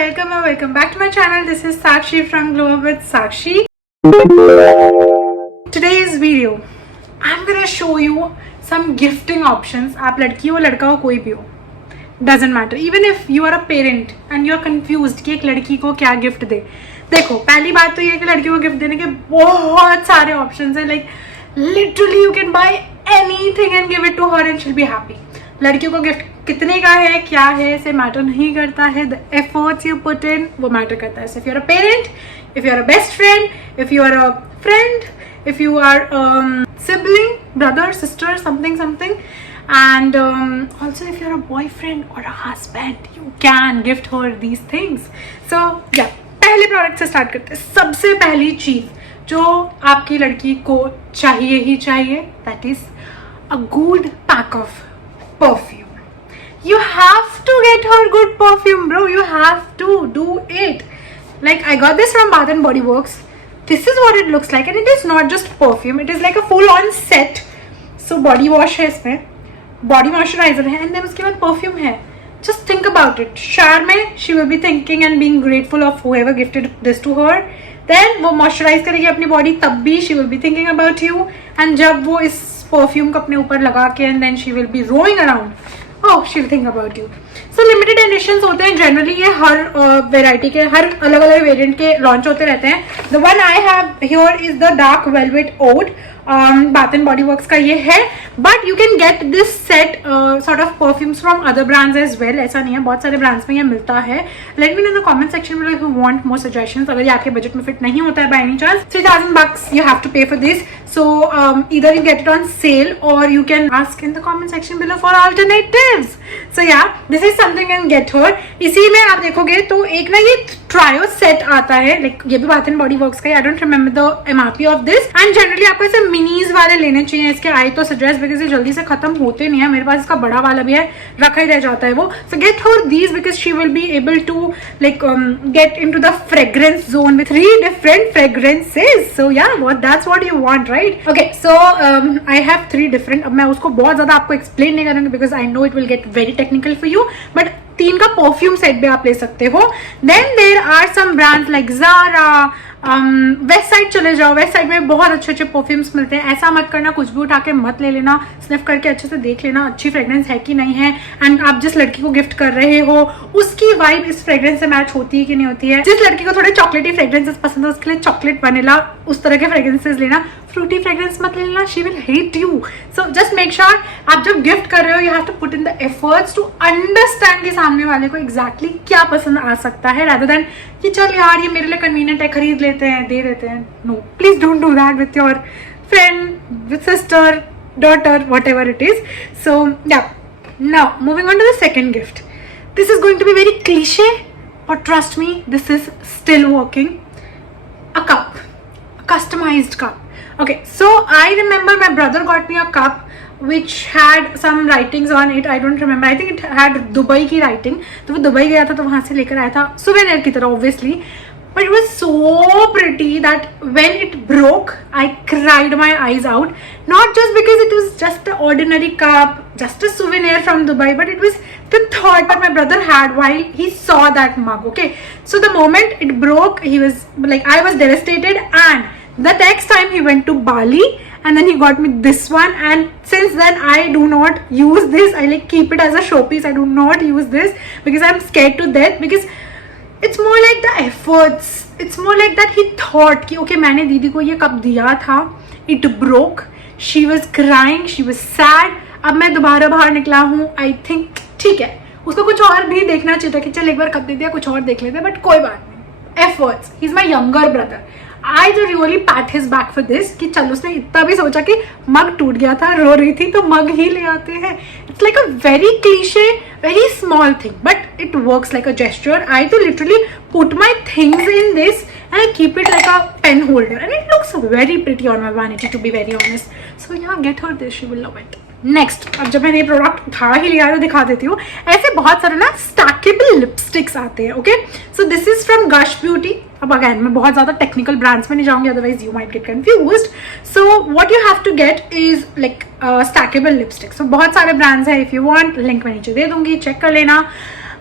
welcome or welcome back to my channel. This is Sakshi from Glow Up with Sakshi. Today's video, I'm gonna show you some gifting options. आप लड़की हो लड़का हो कोई भी हो, doesn't matter. Even if you are a parent and you are confused कि एक लड़की को क्या गिफ्ट दे. देखो पहली बात तो ये है कि लड़की को गिफ्ट देने के बहुत सारे ऑप्शंस हैं. Like literally you can buy anything and give it to her and she'll be happy. लड़कियों को गिफ्ट कितने का है क्या है इसे मैटर नहीं करता है. The efforts you put in वो मैटर करता है. If you are a parent, if you are a best friend, if you are a friend, if you are sibling, brother, sister, something, and also if you're a boyfriend or a husband, you can gift her these things. So yeah, पहले product से start करते हैं. सबसे पहली चीज जो आपकी लड़की को चाहिए ही चाहिए, that is a good pack of perfume. You have to get her good perfume, bro. You have to do it. Like I got this from Bath and Body Works. This is what it looks like, and it is not just perfume. It is like a full-on set. So body wash है इसमें, body moisturizer है, and then उसके बाद perfume है. Just think about it. शार में she will be thinking and being grateful of whoever gifted this to her. Then वो moisturize करेगी अपनी body, तब भी she will be thinking about you. And जब वो इस परफ्यूम को अपने ऊपर लगा के and then she will be roaming around, oh she will think about you. So limited editions होते हैं जनरली, ये हर वेराइटी के हर अलग अलग वेरिएंट के लॉन्च होते रहते हैं. The one I have here is the dark velvet oud. Bath and Body Works का ये है, but you can get this set sort of perfumes from other brands as well. ऐसा नहीं है, बहुत सारे ब्रांड्स में ये मिलता है. Let me know in the comment section में if you want more suggestions. अगर ये आपके बजट में फिट नहीं होता है by any chance, $3,000 you have to pay for this. So either you get it on sale or you can ask in the comment section below for alternatives. So yeah, this is something you can get her. इसी में आप देखोगे तो एक ना ये trio set आता है, लाइक ये भी बाथ एंड बॉडी वर्क्स का है. I don't remember the MRP of this. And generally आपको ऐसे मिनीज वाले लेने चाहिए. इसके आई तो सजेस्ट बिकॉज ये जल्दी से खत्म होते नहीं है. मेरे पास इसका बड़ा वाला भी है, रखा ही रह जाता है वो. So get her these because she will be able to like get in to the fragrance zone with 3 different fragrances. So yeah, that's what you want, right? Okay, so I have 3 different. अब मैं उसको बहुत ज्यादा आपको explain नहीं करूंगी because I know it will get very technical for you. But 3 का perfume set भी आप ले सकते हो. Then there are some brands like Zara. Westside चले जाओ, वेस्ट साइड में बहुत अच्छे अच्छे परफ्यूम्स मिलते हैं. ऐसा मत करना कुछ भी उठा के मत ले लेना, स्निफ करके अच्छे से देख लेना अच्छी फ्रेग्रेंस है कि नहीं है. एंड आप जिस लड़की को गिफ्ट कर रहे हो उसकी वाइब इस फ्रेग्रेंस से मैच होती है कि नहीं होती है. जिस लड़की को थोड़े चॉकलेटी फ्रेग्रेंसेस पसंद है उसके लिए चॉकलेट वनीला उस तरह के फ्रेग्रेंसेस लेना. फ्रूटी फ्रेग्रेंस मत ले लेना, she will hate you. So just make sure आप जब गिफ्ट कर रहे हो you have to put in the efforts to understand कि सामने वाले को एग्जैक्टली क्या पसंद आ सकता है, rather than कि चल यार ये मेरे लिए कन्वीनियंट है खरीद लेते हैं दे देते हैं. No, please don't do that with your friend, with sister, daughter, whatever it is. So yeah, now moving on to the second gift. This is going to be very cliche, but trust me, this is still working. A cup, a customized cup. Okay, so I remember my brother got me a cup which had some writings on it. I don't remember. I think it had Dubai की writing. तो वो Dubai गया था तो वहाँ से लेकर आया था souvenir की तरह obviously. But it was so pretty that when it broke, I cried my eyes out. Not just because it was just an ordinary cup, just a souvenir from Dubai, but it was the thought that my brother had while he saw that mug. Okay, so the moment it broke, he was like, I was devastated. And the next time he went to Bali, and then he got me this one. And since then, I do not use this. I like keep it as a showpiece. I do not use this because I'm scared to death. Because it's more like the efforts. It's more like that he thought कि okay मैंने दीदी को ये cup दिया था, it broke, she was crying, she was sad. अब मैं दोबारा बाहर निकला हूँ, I think ठीक है उसको कुछ और भी देखना चाहिए था कि चल एक बार कप दे दिया कुछ और देख लेते, बट कोई बात नहीं. Efforts. He's my younger brother. I to really pat his back for this कि चल उसने इतना भी सोचा कि मग टूट गया था, रो रही थी तो मग ही ले आते हैं. It's like a very cliche, very small thing, but it works like a gesture. I to literally put my things in this and I keep it like a pen holder and it looks very pretty on my vanity, to be very honest. So yeah, get her this, she will love it. Next, अब जब मैंने ये product उठा ही लिया तो दिखा देती हूँ. ऐसे बहुत सारे ना स्टैकेबल लिपस्टिक्स आते हैं. Okay, so this is from Gush beauty. अब अगैन मैं बहुत ज़्यादा टेक्निकल ब्रांड्स में नहीं जाऊँगी, otherwise you might get confused. So what you have to get is like stackable lipsticks. तो बहुत सारे ब्रांड्स हैं. इफ यू वांट लिंक मैं नीचे दे दूंगी, चेक कर लेना.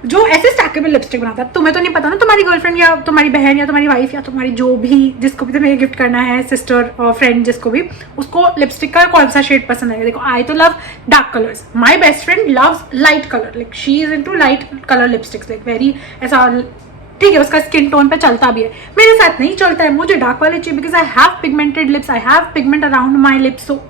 जो ऐसे स्टैकेबल लिपस्टिक बनाता है। तुम्हें तो नहीं पता ना, तुम्हारी गर्लफ्रेंड या तुम्हारी बहन या तुम्हारी वाइफ या तुम्हारी जो भी, जिसको भी तुम्हें गिफ्ट करना है, सिस्टर और फ्रेंड जिसको भी, उसको लिपस्टिक का कौन सा शेड पसंद आएगा। देखो, आई तो love dark colours, my best friend loves light colour, like she is into light colour lipsticks, like very ऐसा, ठीक है, उसका स्किन टोन पे चलता भी है। मेरे साथ नहीं चलता है, मुझे डार्क वाले चाहिए because I have pigmented lips, I have pigment around my lips. So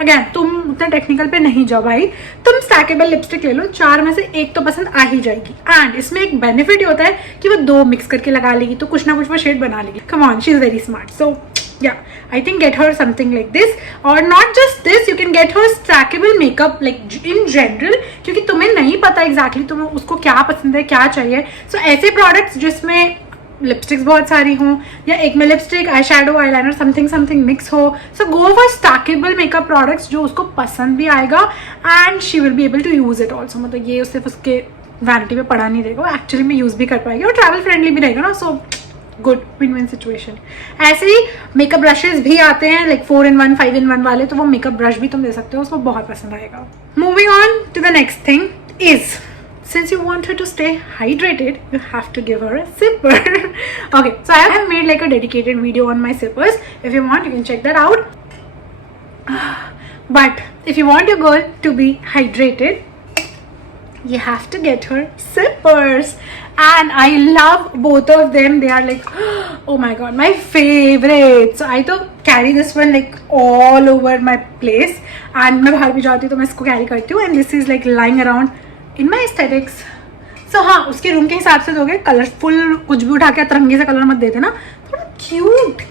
again, तुम उतना टेक्निकल पे नहीं जाओ भाई, तुम स्टैकेबल लिपस्टिक ले लो, 4 में से एक तो पसंद आ ही जाएगी। एंड इसमें एक बेनिफिट होता है कि वो 2 मिक्स करके लगा लेगी, तो कुछ ना कुछ वो शेड बना लेगी। Come on, she is very smart. So yeah, I think get her something like this, or not just this, you can get her stackable makeup like in general, क्योंकि तुम्हें नहीं पता exactly तुम्हें उसको क्या पसंद है, क्या चाहिए। So ऐसे products जिसमें लिपस्टिक्स बहुत सारी हों, या एक में lipstick, eye shadow, eye liner, something mix हो, so go for stackable makeup products जो उसको पसंद भी आएगा and she will be able to use it also. मतलब ये सिर्फ उसके वैनिटी पे पड़ा नहीं रहेगा, वो एक्चुअली में यूज भी कर पाएगी और ट्रैवल फ्रेंडली भी रहेगा ना। So good, win win situation. ऐसे ही मेकअप ब्रशेज भी आते हैं, लाइक 4-in-1, 5-in-1 वाले, तो वो मेकअप ब्रश भी तुम दे सकते हो, उसको बहुत पसंद आएगा। Moving on to the next thing is, since you want her to stay hydrated, you have to give her a sipper. Okay, so I have made like a dedicated video on my sippers. If you want, you can check that out. But if you want your girl to be hydrated, you have to get her sippers. And I love both of them. They are like, oh my god, my favorite. So I तो carry this one like all over my place. And मैं बाहर भी जाती हूँ तो मैं इसको carry करती हूँ. And this is like lying around in my aesthetics. So हाँ, उसके रूम के हिसाब से दोगे, कलरफुल कुछ भी उठा के अतरंगी से कलर मत देते ना, थोड़ा क्यूट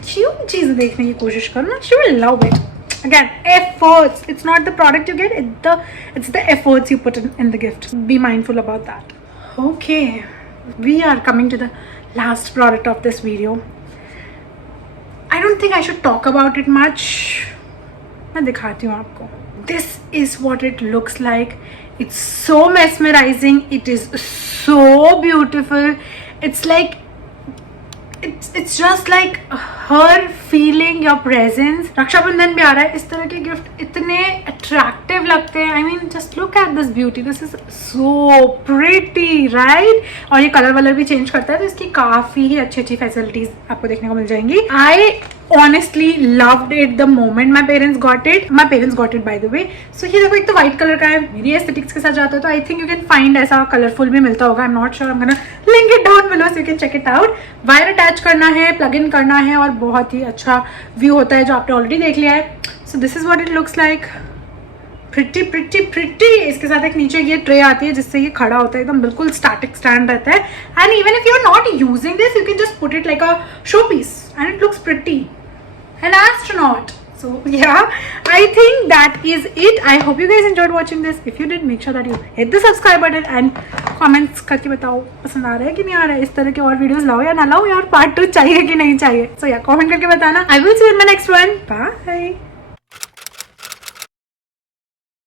चीज़ देखने की कोशिश करो ना, she will love it. Again, efforts. It's not the product you get, it's the efforts you put in the gift. Be mindful about that. Okay, we are coming to the last product of this video. I don't think I should talk about it much. मैं दिखाती हूँ आपको. This is what it looks like. It's so mesmerizing. It is so beautiful. It's like, it's just like her feeling your presence. Rakshabandhan भी आ रहा है, इस तरह के गिफ्ट इतने अट्रैक्टिव लगते हैं. I mean, just look at this beauty. This is so pretty, right? और ये कलर वलर भी चेंज करता है, तो इसकी काफी ही अच्छी फैसिलिटीज आपको देखने को मिल जाएंगी. I honestly loved it the moment my parents got it. My parents got it, by the way. So ये देखो, एक तो व्हाइट कलर का है, मेरी एस्थेटिक्स के साथ जाता है, तो I think you can find ऐसा कलरफुल भी मिलता होगा. I am not sure, I am gonna link it down below so you can check it out. Wire attach करना है, प्लग इन करना है, और बहुत ही अच्छा व्यू होता है जो आपने ऑलरेडी देख लिया है. सो this is what it looks like. Pretty pretty pretty. इसके साथ एक नीचे ये ट्रे आती है जिससे ये खड़ा होता है, एकदम बिल्कुल स्टैटिक स्टैंड रहता है. And even if you are not using this, you can just put it like a show piece and it looks pretty. An astronaut. So yeah, I think that is it. I hope you guys enjoyed watching this. If you did, make sure that you hit the subscribe button and comments करके बताओ पसंद आ रहा है कि नहीं आ रहा है. इस तरह के और वीडियोस लाओ या ना लाओ, या और पार्ट 2 चाहिए कि नहीं चाहिए. So yeah, comment करके बताना. I will see you in my next one. Bye.